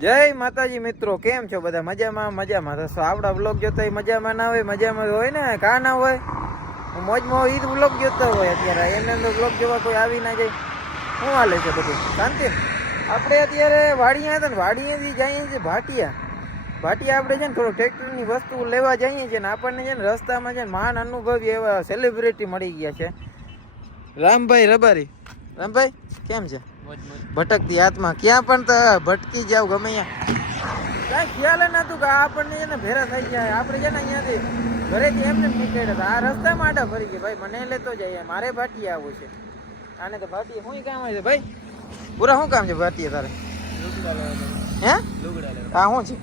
જય માતાજી મિત્રો, કેમ છો બધા? મજામાં? મજામાં. થશો આપડા બ્લોગ જોતા મજામાં ના હોય? મજામાં હોય ને? કા ના હોય? મોજમાં ઈદ બ્લોગ જોતા હોય અત્યારે. એને અંદર બ્લોગ જોવા કોઈ આવી ના જાય. શું હાલે છે બધું? શાંતિ? આપણે અત્યારે વાડીયા હતા ને વાડીએથી જઈએ છીએ, ભાટિયા. ભાટિયા આપણે છે ને થોડું ટ્રેક્ટરની વસ્તુ લેવા જઈએ છીએ ને, આપણને છે ને રસ્તામાં છે ને મહાન અનુભવી એવા સેલિબ્રિટી મળી ગયા છે. રામભાઈ રબારી. રામભાઈ, કેમ છે? ભટકતી આત્મા ક્યાં પણ તો ભટકી જાવ ગમે ત્યાં કાંઈ ખ્યાલ જ નતું કે આપણને છે ને ભેરા થઈ ગયા આપણે છે ને અહીંયાથી ઘરેથી એમને એમ નીકળ્યા હતા. આ રસ્તા માટે ફરી ગયા. ભાઈ મને લેતો જાય મારે ભાટી આવવું છે. આને તો ભાટી શું કામ હોય છે? ભાઈ? પૂરા શું કામ છે ભાટીએ તારે? હે? આ શું છે?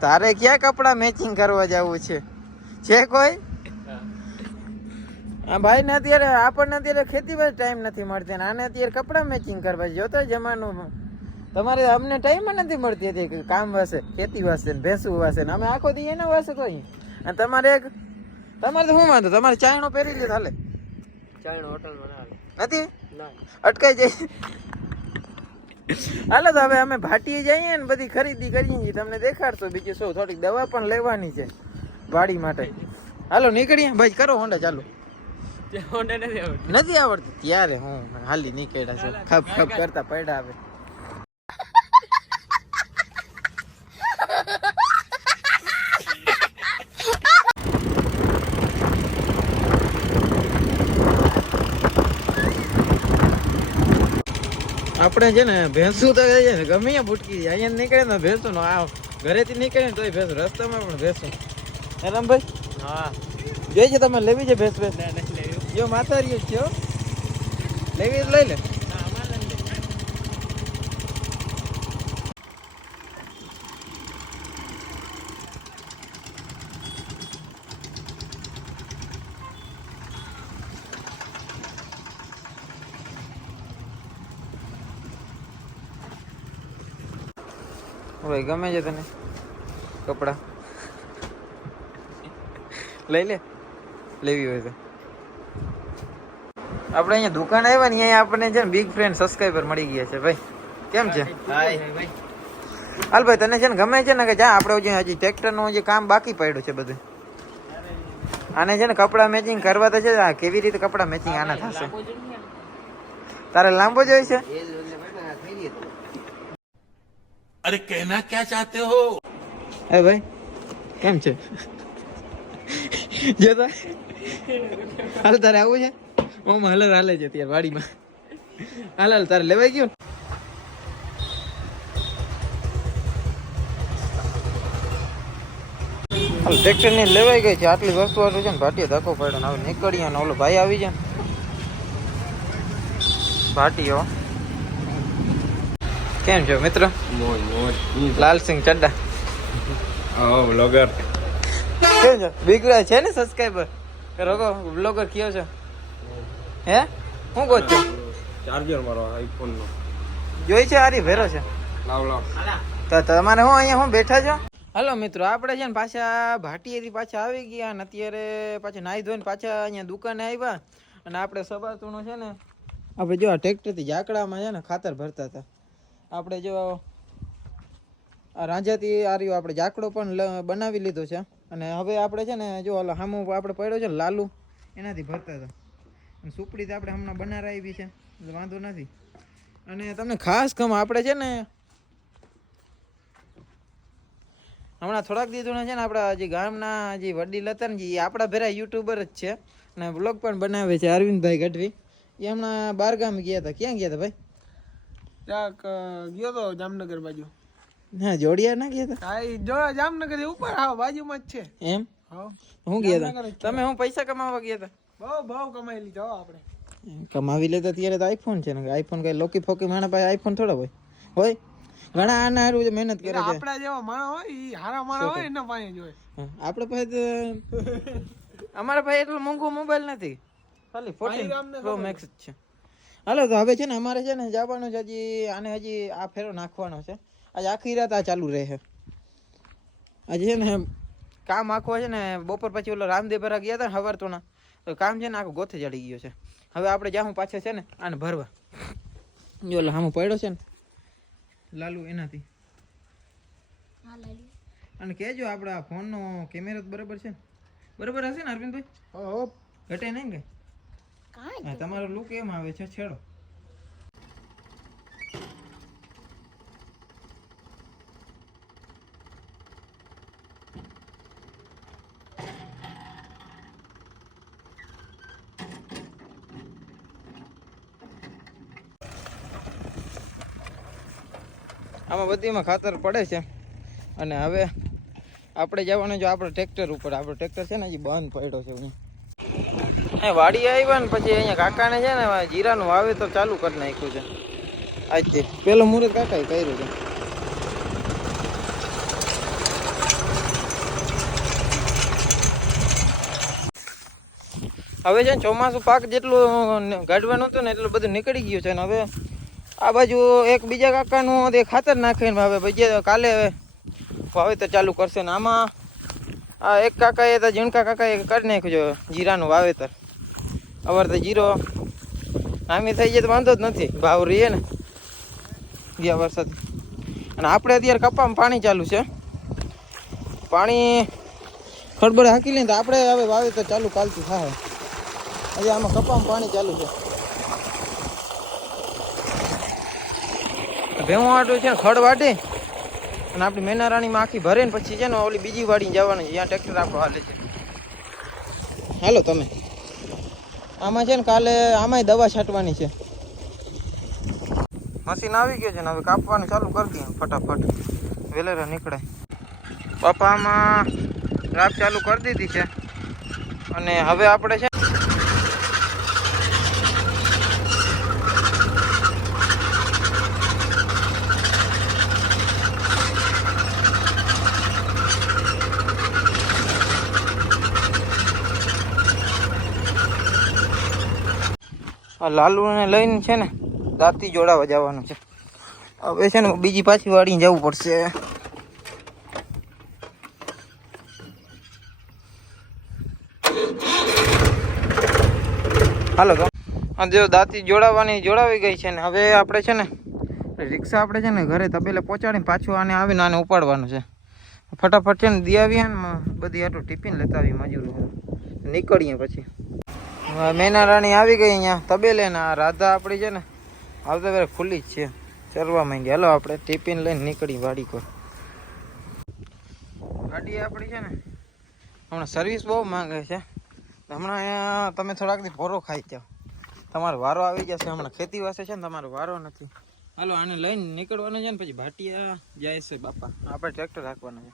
તારે ક્યાં કપડા મેચિંગ કરવા જવું છે? છે કોઈ? આ ભાઈ ને અત્યારે આપણને અત્યારે ખેતી પર ટાઈમ નથી મળતી અને આને અત્યારે કપડાં મેચિંગ કરવા જોતો જમાનું તમારે અમને ટાઈમ નથી મળતી હતી કામ વાસે ખેતી વાસે ને ભેંસું વાસે ને. અમે આખો દી એના વાસે તો અને તમારે એક તમારે તો શું વાંધો? તમારે ચાયણો પહેરી લે હાલે. નથી? અટકાઈ જાય. હાલો તો હવે અમે ભાટીએ જઈએ ને બધી ખરીદી કરીએ છીએ તમને દેખાડશો. બીજું શું થોડીક દવા પણ લેવાની છે વાડી માટે. હાલો નીકળીએ. ભાઈ કરો હોંડા ચાલુ. નથી આવડતી. ત્યારે હું હાલી નીકળ્યા છે. ખપ ખપ કરતા પડ્યા આવે આપણે છે ને ભેંસું તો છે ને ગમે ભૂટકી જાય અહીંયા નીકળે ને ભેંસું નો આ ઘરેથી નીકળે ને તોય ભેંસું રસ્તામાં પણ ભેંસું. રામભાઈ હા. જોઈ છે તમે લેવી છે ભેંસ ભેંસ? જો માતા રહ્યું છે હો. લેવી તો લઈ લે ભાઈ ગમે છે તને કપડા લઈ લે લેવી હોય તો આપણે અહીંયા દુકાન આવ્યા ને અહીંયા આપણને છે ને બિગ ફ્રેન્ડ સબસ્ક્રાઈબર મળી ગયા છે ભાઈ. કેમ છે? હાલ ભાઈ તને છે ને ગમે છે ને કે જા આપણે જે હજી ટ્રેક્ટરનું જે કામ બાકી પડ્યું છે બધું. આને છે ને કપડાં મેચિંગ કરવા તો છે આ કેવી રીતે કપડાં મેચિંગ આના થશે? તારે લાંબો જોઈએ છે? અરે કહેના ક્યાં ચાહતે હો? હે ભાઈ કેમ છે? જો તારે આવું છે? ઓમ હલર હાલે છે ત્યાં વાડીમાં. હાલ હાલ તારે લેવાઈ ગયું હાલ ટ્રેક્ટરની લેવાઈ ગઈ છે. આટલી વસ્તુ આટલું છે ને ભાટીએ ધક્કો પડ્યો ને હવે નીકળીએ ને ઓલો ભાઈ આવી જાય ભાટીઓ. કેમ છો મિત્ર? મોજ મોજ. લાલસિંહ ચડ્ડા. હા બ્લોગર કેમ છો? બિગડા છે ને સબસ્ક્રાઈબર રોકો બ્લોગર કયો છો? હે? હું કહો છો? ચાર્જર મારો આઈફોન નો. જોઈ છે આરી ભેરો છે. લાવ લાવ. તો તમારે હું અહીંયા હું બેઠા છો? હલો મિત્રો આપણે છે ને પાછા ભાટીએથી પાછા આવી ગયા અને અત્યારે પાછા નાહી ધોઈને પાછા અહીંયા દુકાને આવ્યા. અને આપણે સબાતુણો છે ને આપણે જો આ ટ્રેક્ટરથી ઝાકડામાં છે ને ખાતર ભરતા હતા. આપણે જો આ રાંજાથી આ આપણે ઝાકડો પણ બનાવી લીધો છે. અને હવે આપણે છે ને જો હામો આપણે પડ્યો છે ને લાલુ એનાથી ભરતા હતા. અને સુપડી તો આપણે હમણાં બનારાવી છે એટલે વાંધો નથી. અને તમને ખાસ કમ આપણે છે ને હમણાં થોડાક દીધું છે ને આપણા જે ગામના જે વડીલ હતા ને જે આપણા ભેરા યુટ્યુબર જ છે. અને બ્લોગ પણ બનાવે છે અરવિંદભાઈ ગઢવી. એ હમણાં બારગામ ગયા હતા. ક્યાં ગયા હતા ભાઈ? ક્યાંક ગયો તો જામનગર બાજુ. ના જોડિયા ના ગયા હતા? હા જો જામનગર ઉપર આવો બાજુમાં જ છે. એમ? હા. હું ગયા હતા? તમે હું પૈસા કમાવા ગયા હતા? બહુ બહુ કમાઈ લીધા આપણે. કમાવી લેતા ત્યારે તો આઈફોન છે ને આઈફોન કઈ લોકી ફોકી માણા પાસે આઈફોન થોડા હોય. હોય? ઘણા આના હારું જે મહેનત કરે છે. આપણા જેવા માણા હોય ઈ હારા માણા હોય એના પાસે જોઈએ આપણે પાસે તો અમારા પાસે એટલો મોંઘો મોબાઈલ નથી. ખાલી ફોર્ટીન ગામને પ્રો મેક્સ જ છે. હાલો તો હવે છે ને અમારે છે ને જવાનું છે હજી આને હજી આ ફેરો નાખવાનો છે. આજે આખી રાત આ ચાલુ રહે આજે છે ને કામ આખો છે ને બપોર પછી ઓલો રામદેવ ભરા ગયા હતા ને હવાર તો કામ છે ને આખું ગોથે ચડી ગયો છે. હવે આપણે જાહું પાછે છે ને આને ભરવા. જો ઓલા સામે પડ્યો છે ને. લાલુ એનાથી. અને કહેજો આપણે આ ફોનનો કેમેરા તો બરાબર છે ને. બરાબર હશે ને અરવિંદભાઈ? હો ઘટે નહીં કે તમારો લુક એમ આવે છે છેડો. આમાં બધીમાં ખાતર પડે છે. અને હવે આપણે જવાનું જો આપણે ટ્રેક્ટર ઉપર. આપણો ટ્રેક્ટર છે ને હજી બંધ પડ્યો છે એ વાડી આવ્યા ને પછી અહીંયા કાકાને છે ને જીરાનું વાવેતર ચાલુ કરી નાખ્યું છે. આજથી. પેલો મુહૂર્ત કાકાએ કર્યું છે. હવે છે ને ચોમાસું પાક જેટલું ગાઢવાનું હતું ને એટલું બધું નીકળી ગયું છે ને હવે આ બાજુ એક બીજા કાકાનું તે ખાતર નાખીને હવે બીજે કાલે વાવેતર ચાલુ કરશે ને આમાં આ એક કાકાએ તો ઝીણકા કાકાએ કરી નાખ્યું જીરાનું વાવેતર. અવાર તો જીરો નામી થઈ જાય તો વાંધો જ નથી, ભાવ રહીએ ને. ગયા વરસાદ. અને આપણે અત્યારે કપામાં પાણી ચાલુ છે. પાણી ખડબડ હાકી લઈએ તો આપણે હવે વાવેતર ચાલુ કાલતું થાય. અહીંયા આમાં કપામાં પાણી ચાલુ છે. ભેવું આટલું છે, ખડ વાટે અને આપણી મેનારાણીમાં આખી ભરે ને પછી છે ને ઓલી બીજી વાડી જવાની છે ત્યાં ટ્રેક્ટર આપણો હાલે છે. હાલો તમે. આમાં છે ને કાલે આમાંય દવા છાંટવાની છે. મશીન આવી ગયું છે ને હવે કાપવાનું ચાલુ કરી દઈએ ફટાફટ. વેલેરા નીકળે બાપા, આમાં રાપ ચાલુ કરી દીધી છે. અને હવે આપણે છે આ લાલુને લઈને છે ને દાંતી જોડાવા જવાનું છે. હવે છે ને બીજી પાછી વાળી જવું પડશે. હાલો આ જો દાંતી જોડાવાની જોડાવી ગઈ છે ને હવે આપણે છે ને રિક્ષા આપણે છે ને ઘરે તબેલે પહોંચાડીને પાછું આને આવીને આને ઉપાડવાનું છે. ફટાફટ છે ને દિયાવીએ ને બધી આટલું ટિફિન લેતા આવી મજૂરો. નીકળીએ પછી. મેના રાણી આવી ગઈ અહીંયા. તબેલે ને આ રાધા આપણી છે ને, આવતા વેરે ખુલ્લી જ છે. ચરવા માંગી હાલો, આપણે ટિફિન લઈને નીકળી વાડી પર. ગાડી આપણી છે ને, હમણાં સર્વિસ બહુ માંગે છે. હમણાં અહીંયા તમે થોડાક દી ભોરો ખાઈ જાઓ. તમારો વારો આવી જશે. હમણાં ખેતી વાસે છે ને, તમારો વારો નથી. હાલો, આને લઈને નીકળવાનું છે ને, પછી ભાટિયા જાય છે બાપા. આપણે ટ્રેક્ટર રાખવાનું છે.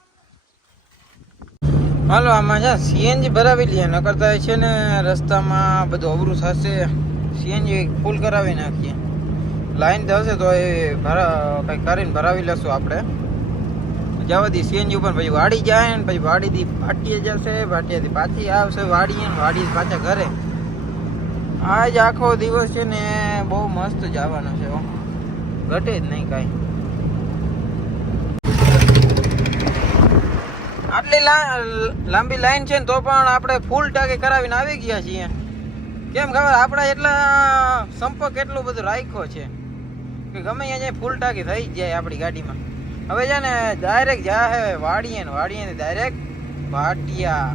હાલો, આમાં છે સીએનજી ભરાવી લઈએ, નકર તો છે ને રસ્તામાં બધું અવરું થશે. સીએનજી ફૂલ કરાવી નાખીએ. લાઈન થશે તો એ ભરા કંઈક કરીને ભરાવી લેશું આપણે. જવા દી સીએનજી ઉપર પછી વાડી જાય ને પછી વાડીથી ભાટીએ જશે ફાટીએથી પાછી આવશે, વાડીએ ને વાડી પાછા ઘરે. આજ આખો દિવસ છે ને બહુ મસ્ત જવાનો છે. ઘટે જ નહીં કાંઈ. આટલી લાંબી લાઈન છે ને તો પણ આપણે ફૂલ ટાંકી કરાવીને આવી ગયા છીએ. કેમ ખબર? આપણે એટલા સંપર્ક એટલું બધું રાખ્યો છે કે ગમે અહીંયા જાય ફૂલ ટાંકી થઈ જાય આપણી ગાડીમાં. હવે છે ને ડાયરેક્ટ જાય વાડીએ ને વાડીએ ને ડાયરેક્ટ ભાટિયા.